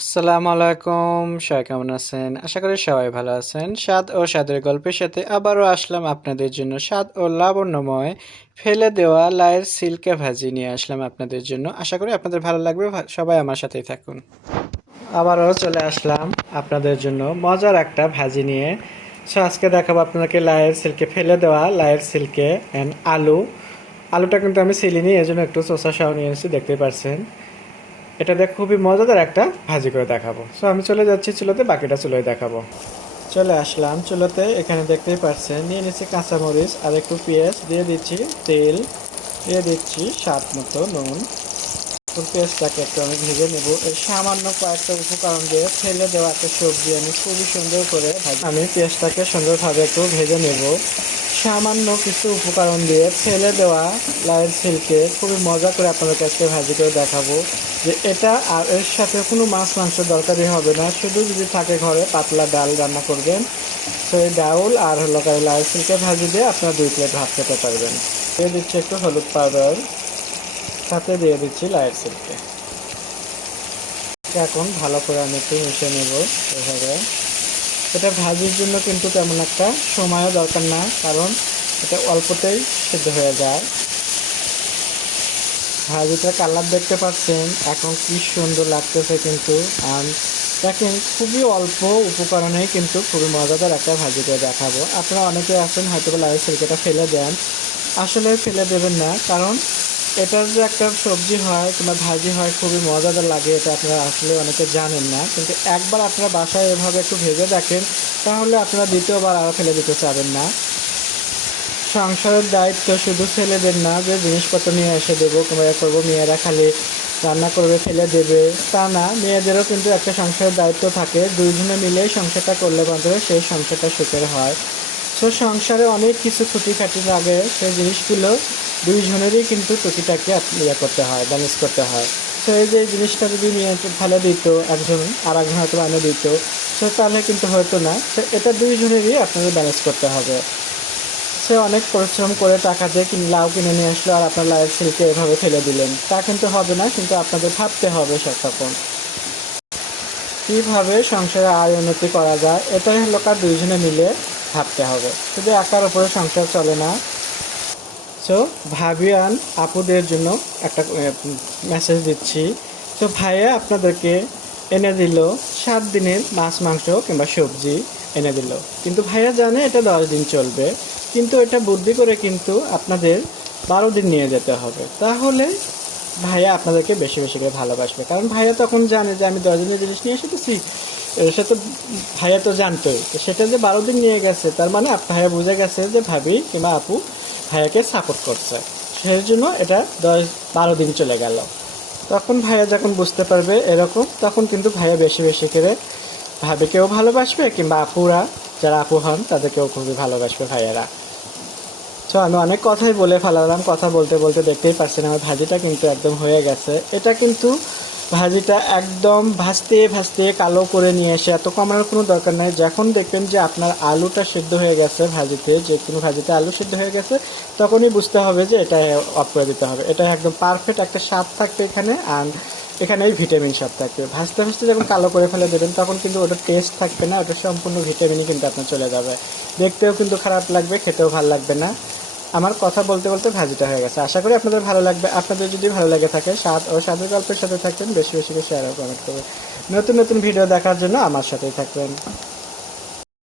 আসসালামু আলাইকুম। সবাই কেমন আছেন? আশা করি সবাই ভালো আছেন। স্বাদ ও স্বাদের গল্পের সাথে আবারও আসলাম আপনাদের জন্য। স্বাদ ও লাবণ্যময় ফেলে দেওয়া লায়ের সিল্কে ভাজি নিয়ে আসলাম আপনাদের জন্য। আশা করি আপনাদের ভালো লাগবে। সবাই আমার সাথেই থাকুন। আবারও চলে আসলাম আপনাদের জন্য মজার একটা ভাজি নিয়ে। আজকে দেখাবো আপনাদেরকে লায়ের সিল্কে ফেলে দেওয়া লায়ের সিল্কে অ্যান্ড আলু। আলুটা কিন্তু আমি ছিলিনি, এজন্য একটু চোষা সহ নিয়ে এসেছি, দেখতেই পারছেন। এটা দিয়ে খুবই মজাদার একটা ভাজি করে দেখাবো। আমি চলে যাচ্ছি চুলোতে, বাকিটা চুলোয় দেখাবো। চলে আসলাম চুলোতে, এখানে দেখতেই পাচ্ছেন নিয়ে নিচ্ছি কাঁচামরিচ আর একটু পেঁয়াজ, দিয়ে দিচ্ছি তেল, দিয়ে দিচ্ছি স্বাদ মতো নুন। পেঁয়াজটাকে একটু আমি ভেজে নেব। এই সামান্য কয়েকটা উপকরণ দিয়ে ফেলে দেওয়া একটা সবজি আমি খুবই সুন্দর করে আমি পেঁয়াজটাকে সুন্দরভাবে একটু ভেজে নেব। সামান্য কিছু উপকরণ দিয়ে ফেলে দেওয়া লাইয়ের সিল্কে খুবই মজা করে আপনাদের কাছে ভাজি করে দেখাবো যে এটা, আর এর সাথে কোনো মাছ মাংস দরকারই হবে না, শুধু যদি থাকে ঘরে পাতলা ডাল রান্না করবেন। তো এই ডাউল আর হলো লাইয়ের সিল্কে ভাজি দিয়ে আপনারা 2 প্লেট ভাত খেতে পারবেন। দিয়ে দিচ্ছি একটু হলুদ পাউডার, সাথে দিয়ে দিচ্ছি লাইয়ের সিল্কে। এখন ভালো করে আমি একটু মিশিয়ে নেব এভাবে। এটা ভাজির জন্য কিন্তু তেমন একটা সময়ও দরকার না, কারণ এটা অল্পতেই সিদ্ধ হয়ে যায়। ভাজিটার কালার দেখতে পাচ্ছেন এখন কি সুন্দর লাগতেছে কিন্তু। আর দেখেন খুবই অল্প উপকরণেই কিন্তু খুবই মজাদার একটা ভাজি করে দেখাবো। আপনারা অনেকে আছেন হয়তো লাইয়ের সিল্কেটা ফেলে দেন, আসলে ফেলে দেবেন না, কারণ এটার যে একটা সবজি হয় কিংবা ভাজি হয় খুবই মজাদার লাগে, এটা আপনারা আসলে অনেকে জানেন না। কিন্তু একবার আপনারা বাসায় এভাবে একটু ভেজে দেখেন, তাহলে আপনারা দ্বিতীয়বার আর ফেলে দিতে চাবেন না। সংসারের দায়িত্ব শুধু ছেলেদের না যে জিনিসপত্র নিয়ে এসে দেবো কিংবা করবো, মেয়েরা খালি রান্না করবে ফেলে দেবে তা না, মেয়েদেরও কিন্তু একটা সংসারের দায়িত্ব থাকে। দুইজনে মিলেই সংসারটা করলে মাত্র সেই সংসারটা সুখের হয়। সংসারে অনেক কিছু খুঁটিখাটি লাগে, সেই জিনিসগুলো দুইজনেরই কিন্তু টুকিটাকি ইয়ে করতে হয়, ব্যালেন্স করতে হয়। এই যে জিনিসটা যদি নিয়ে ফেলে দিত একজন, আর একজন হয়তো এনে দিত, তাহলে কিন্তু হতো না। এটা দুইজনেরই আপনাদের ব্যালেন্স করতে হবে। সে অনেক পরিশ্রম করে টাকা দিয়ে লাউ কিনে নিয়ে আসলো আর আপনার লাউয়ের ছিলকে এভাবে ফেলে দিলেন, তা কিন্তু হবে না। কিন্তু আপনাদের ভাবতে হবে তখন কীভাবে সংসারে আয় উন্নতি করা যায়, এটাই হলো কার দুইজনে মিলে ভাবতে হবে, শুধু একার উপরে সংসার চলে না। ভাবিয়ান আপুদের জন্য একটা মেসেজ দিচ্ছি। ভাইয়া আপনাদেরকে এনে দিল 7 দিনের মাছ মাংস কিংবা সবজি এনে দিল, কিন্তু ভাইয়া জানে এটা 10 দিন চলবে, কিন্তু এটা বুদ্ধি করে কিন্তু আপনাদের 12 দিন নিয়ে যেতে হবে। তাহলে ভাইয়া আপনাদেরকে বেশি বেশি করে ভালোবাসবে, কারণ ভাইয়া তখন জানে যে আমি 10 দিনের জিনিস নিয়ে এসেছি। সে তো ভাইয়া তো জানতোই, সেটা যে 12 দিন নিয়ে গেছে তার মানে ভাইয়া বুঝে গেছে যে ভাবি কিংবা আপু ভাইয়াকে সাপোর্ট করছে, সেই জন্য এটা 10-12 দিন চলে গেল। তখন ভাইয়া যখন বুঝতে পারবে এরকম, তখন কিন্তু ভাইয়া বেশি বেশি করে ভাবিকেও ভালোবাসবে, কিংবা আপুরা যারা আপু হন তাদেরকেও খুবই ভালোবাসবে ভাইয়ারা। আমি অনেক কথাই বলে ফেলালাম, কথা বলতে বলতে দেখতেই পাচ্ছেন আমার ভাজিটা কিন্তু একদম হয়ে গেছে। এটা কিন্তু ভাজিটা একদম ভাজতে ভাজতে কালো করে নিয়ে এসে এত কমানোর কোনো দরকার নাই। যখন দেখবেন যে আপনার আলুটা সিদ্ধ হয়ে গেছে ভাজিতে, যে কোনো ভাজিতে আলু সিদ্ধ হয়ে গেছে, তখনই বুঝতে হবে যে এটা অফ করে দিতে হবে। এটা একদম পারফেক্ট একটা স্বাদ থাকবে এখানে, আর এখানেই ভিটামিন স্বাদ থাকবে। ভাজতে ভাজতে যখন কালো করে ফেলে দেবেন তখন কিন্তু ওটা টেস্ট থাকবে না, ওটা সম্পূর্ণ ভিটামিনই কিন্তু আপনার চলে যাবে, দেখতেও কিন্তু খারাপ লাগবে, খেতেও ভালো লাগবে না। আমার কথা বলতে বলতে ভাজিটা হয়ে গেছে। আশা করি আপনাদের ভালো লাগবে। আপনাদের যদি ভালো লেগে থাকে স্বাদ ও স্বাদের গল্পের সাথে থাকবেন, বেশি বেশি করে শেয়ার ও কমেন্ট করবেন। নতুন নতুন ভিডিও দেখার জন্য আমার সাথেই থাকবেন।